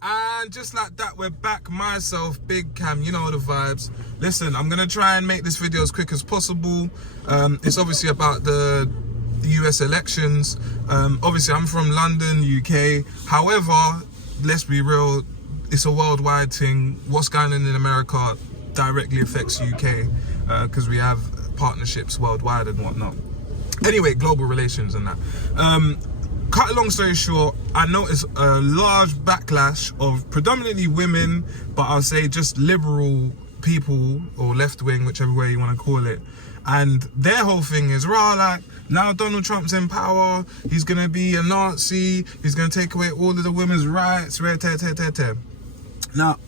And just like that, we're back. Myself, Big Cam, you know the vibes. Listen, I'm gonna try and make this video as quick as possible. It's obviously about the US elections. Obviously I'm from London, UK. However, let's be real, it's a worldwide thing. What's going on in America directly affects UK, because we have partnerships worldwide and whatnot. Anyway, global relations and that. Cut a long story short, I noticed a large backlash of predominantly women, but I'll say just liberal people or left wing, whichever way you want to call it. And their whole thing is, like, now Donald Trump's in power, he's going to be a Nazi, he's going to take away all of the women's rights, Now,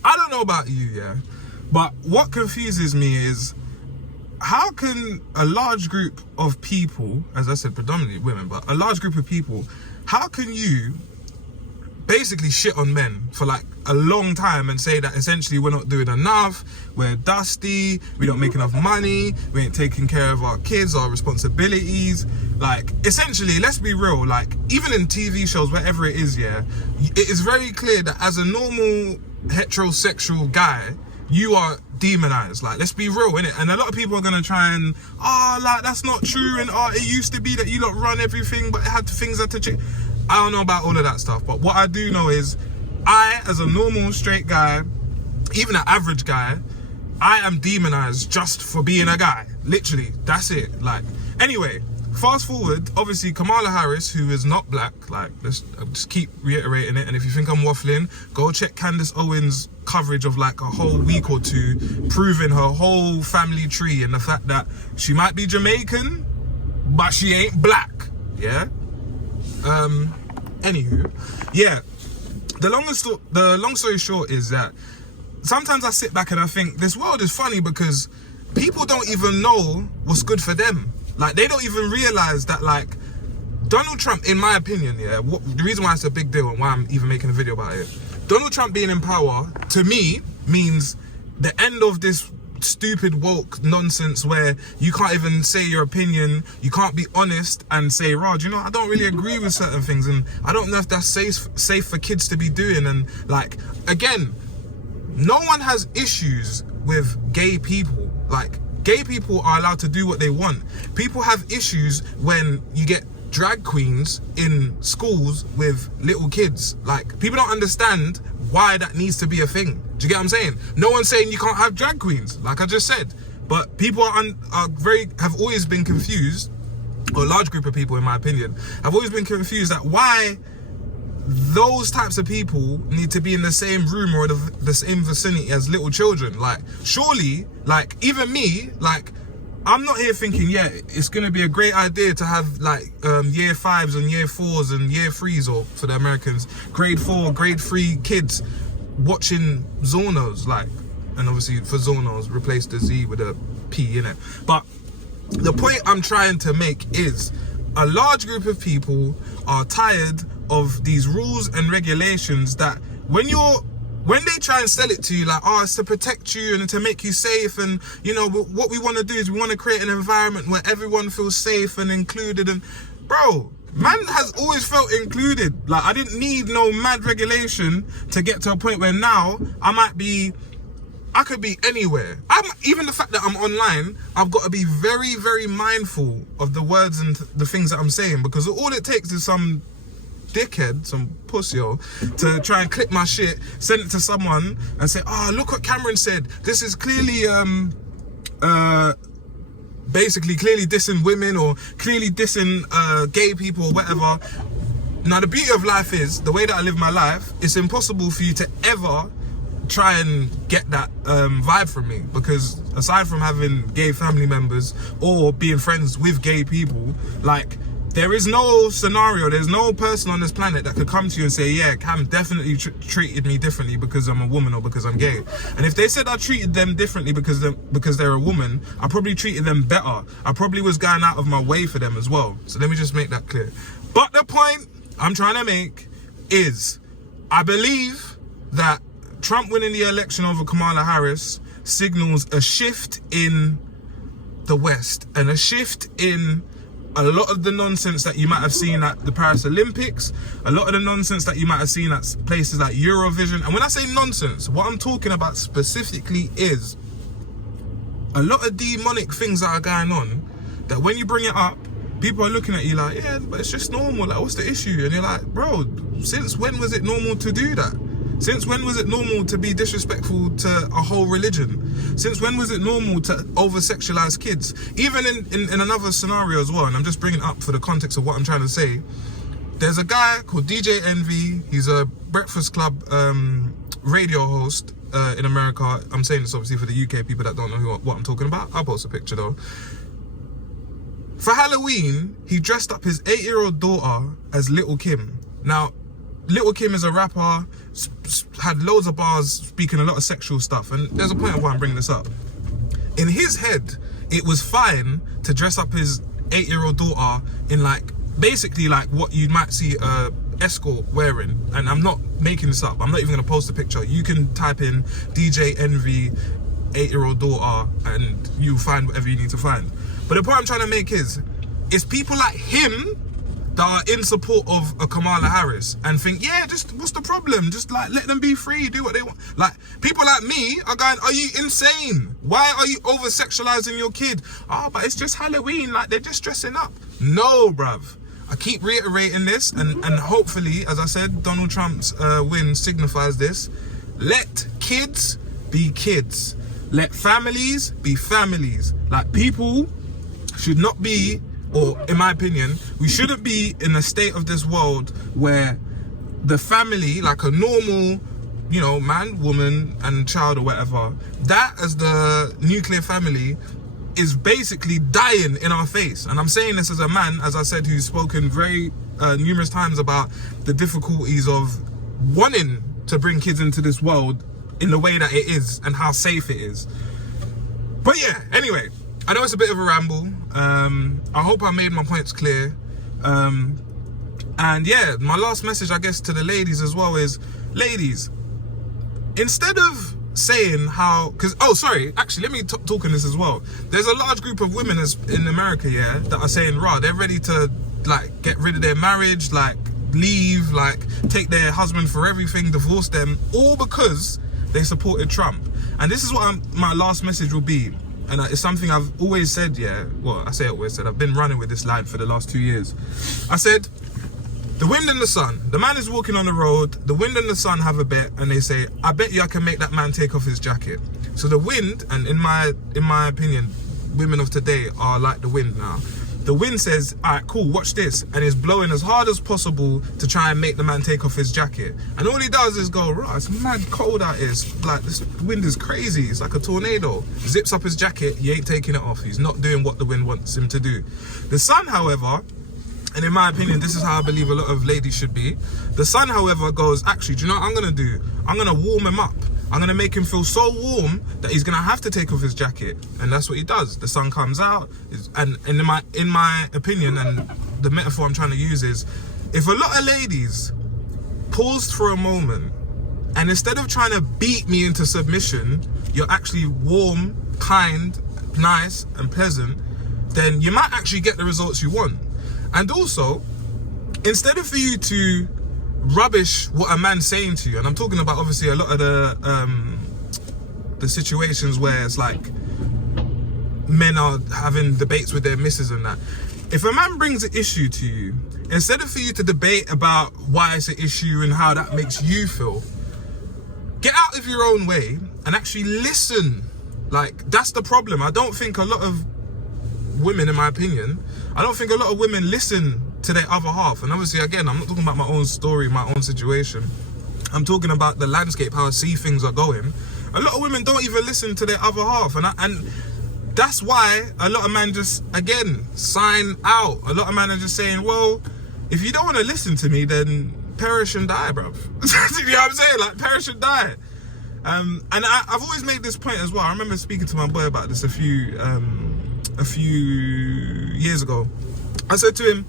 I don't know about you, yeah, but what confuses me is, how can a large group of people, as I said, predominantly women, but a large group of people, how can you basically shit on men for like a long time and say that essentially we're not doing enough, we're dusty, we don't make enough money, we ain't taking care of our kids, our responsibilities? Like, essentially, let's be real, like, even in TV shows, wherever it is, yeah, it is very clear that as a normal heterosexual guy, you are demonized. Like, let's be real, innit? And a lot of people are gonna try and, like, that's not true, and it used to be that you lot run everything, but things had to change. I don't know about all of that stuff, but what I do know is, I, as a normal straight guy, even an average guy, I am demonized just for being a guy. Literally, that's it. Like, anyway, fast forward, obviously Kamala Harris, who is not black, like, let's just keep reiterating it, and if you think I'm waffling, go check Candace Owens' coverage of like a whole week or two, proving her whole family tree and the fact that she might be Jamaican, but she ain't black, yeah? Anywho, yeah, the long story short is that sometimes I sit back and I think this world is funny because people don't even know what's good for them. Like, they don't even realize that, like, Donald Trump, in my opinion, yeah, the reason why it's a big deal and why I'm even making a video about it, Donald Trump being in power, to me, means the end of this stupid woke nonsense where you can't even say your opinion, you can't be honest and say, Raj, you know, I don't really agree with certain things, and I don't know if that's safe for kids to be doing. And, like, again, no one has issues with gay people. Like, gay people are allowed to do what they want. People have issues when you get drag queens in schools with little kids. Like, people don't understand why that needs to be a thing. Do you get what I'm saying? No one's saying you can't have drag queens, like I just said. But people have always been confused, or a large group of people, in my opinion, have always been confused at why those types of people need to be in the same room or the same vicinity as little children. Like, surely, like, even me, like, I'm not here thinking, yeah, it's going to be a great idea to have, like, year 5s and year 4s and year 3s, or for the Americans, grade 4, grade 3 kids watching Zornos, like, and obviously for Zornos, replace the Z with a P in it. But the point I'm trying to make is, a large group of people are tired of these rules and regulations that when they try and sell it to you, like, it's to protect you and to make you safe, and, you know, what we want to do is we want to create an environment where everyone feels safe and included. And, bro, man has always felt included. Like, I didn't need no mad regulation to get to a point where now I could be anywhere. Even the fact that I'm online, I've got to be very, very mindful of the words and the things that I'm saying, because all it takes is some dickhead, some pussyo, to try and clip my shit, send it to someone and say, look what Cameron said, this is clearly basically clearly dissing women, or clearly dissing gay people, or whatever. Now, the beauty of life is, the way that I live my life, it's impossible for you to ever try and get that vibe from me, because aside from having gay family members or being friends with gay people, like, there is no scenario, there's no person on this planet that could come to you and say, yeah, Cam definitely treated me differently because I'm a woman or because I'm gay. And if they said I treated them differently because they're a woman, I probably treated them better. I probably was going out of my way for them as well. So let me just make that clear. But the point I'm trying to make is, I believe that Trump winning the election over Kamala Harris signals a shift in the West and a shift in a lot of the nonsense that you might have seen at the Paris Olympics, a lot of the nonsense that you might have seen at places like Eurovision. And when I say nonsense, what I'm talking about specifically is a lot of demonic things that are going on, that when you bring it up, people are looking at you like, yeah, but it's just normal. Like, what's the issue? And you're like, bro, since when was it normal to do that? Since when was it normal to be disrespectful to a whole religion? Since when was it normal to over-sexualize kids? Even in another scenario as well, and I'm just bringing it up for the context of what I'm trying to say. There's a guy called DJ Envy. He's a Breakfast Club radio host in America. I'm saying this obviously for the UK people that don't know what I'm talking about. I'll post a picture though. For Halloween, he dressed up his 8-year-old daughter as Little Kim. Now, Little Kim is a rapper, had loads of bars, speaking a lot of sexual stuff, and there's a point of why I'm bringing this up. In his head, it was fine to dress up his 8-year-old daughter in basically what you might see a escort wearing. And I'm not making this up. I'm not even gonna post a picture. You can type in DJ Envy 8-year-old daughter and you'll find whatever you need to find. But the point I'm trying to make is, it's people like him that are in support of a Kamala Harris and think, yeah, just what's the problem? Just let them be free, do what they want. Like, people like me are going, are you insane? Why are you over-sexualizing your kid? Oh, but it's just Halloween, they're just dressing up. No, bruv. I keep reiterating this, and hopefully, as I said, Donald Trump's win signifies this. Let kids be kids. Let families be families. People should not be, or in my opinion, we shouldn't be in a state of this world where the family, like a normal, man, woman and child or whatever, that as the nuclear family is basically dying in our face. And I'm saying this as a man, as I said, who's spoken very numerous times about the difficulties of wanting to bring kids into this world in the way that it is and how safe it is. But yeah, anyway, I know it's a bit of a ramble. I hope I made my points clear. And yeah, my last message, I guess, to the ladies as well is, ladies, instead of saying how, actually, let me talk on this as well. There's a large group of women in America, yeah, that are saying, they're ready to get rid of their marriage, leave, take their husband for everything, divorce them, all because they supported Trump. And this is what my last message will be. And it's something I've always said, yeah. Well, I say always said. I've been running with this line for the last 2 years. I said, the wind and the sun. The man is walking on the road. The wind and the sun have a bet, and they say, I bet you I can make that man take off his jacket. So the wind, and in my opinion, women of today are like the wind now. The wind says, all right, cool, watch this. And is blowing as hard as possible to try and make the man take off his jacket. And all he does is go, right, it's mad cold out here. This wind is crazy. It's like a tornado. Zips up his jacket, he ain't taking it off. He's not doing what the wind wants him to do. The sun, however, and in my opinion, this is how I believe a lot of ladies should be. The sun, however, goes, actually, do you know what I'm gonna do? I'm gonna warm him up. I'm gonna make him feel so warm that he's gonna have to take off his jacket, and that's what he does. The sun comes out, and in my opinion, and the metaphor I'm trying to use is, if a lot of ladies paused for a moment, and instead of trying to beat me into submission, you're actually warm, kind, nice, and pleasant, then you might actually get the results you want. And also, instead of for you to rubbish what a man's saying to you, and I'm talking about obviously a lot of the situations where it's men are having debates with their missus and that. If a man brings an issue to you, instead of for you to debate about why it's an issue and how that makes you feel, get out of your own way and actually listen. That's the problem. I don't think a lot of women, in my opinion, I don't think a lot of women listen to their other half. And obviously, again, I'm not talking about my own story, my own situation. I'm talking about the landscape, how I see things are going. A lot of women don't even listen to their other half, and that's why a lot of men just, again, sign out. A lot of men are just saying, well, if you don't want to listen to me, then perish and die, bruv. You know what I'm saying? Perish and die. And I've always made this point as well. I remember speaking to my boy about this a few years ago. I said to him,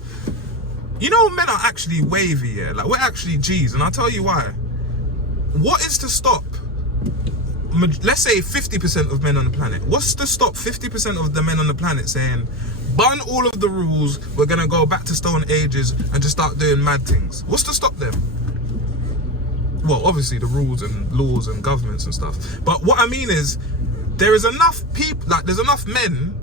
men are actually wavy, yeah? We're actually G's, and I'll tell you why. What is to stop, let's say 50% of men on the planet, what's to stop 50% of the men on the planet saying, bun all of the rules, we're gonna go back to stone ages and just start doing mad things. What's to stop them? Well, obviously the rules and laws and governments and stuff. But what I mean is, there is enough people, like there's enough men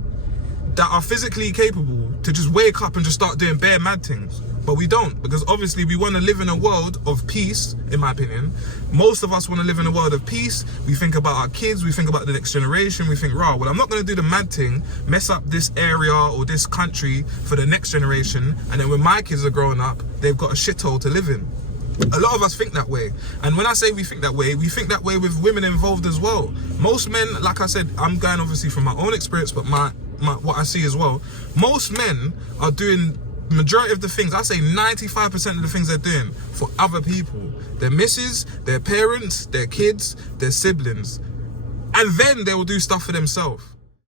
that are physically capable to just wake up and just start doing bare mad things. But we don't, because obviously we want to live in a world of peace, in my opinion. Most of us want to live in a world of peace. We think about our kids, we think about the next generation, we think, rah, well, I'm not going to do the mad thing, mess up this area or this country for the next generation, and then when my kids are growing up, they've got a shithole to live in. A lot of us think that way. And when I say we think that way with women involved as well. Most men, like I said, I'm going obviously from my own experience, but my what I see as well, most men are doing majority of the things, I say 95% of the things they're doing for other people. Their missus, their parents, their kids, their siblings. And then they will do stuff for themselves.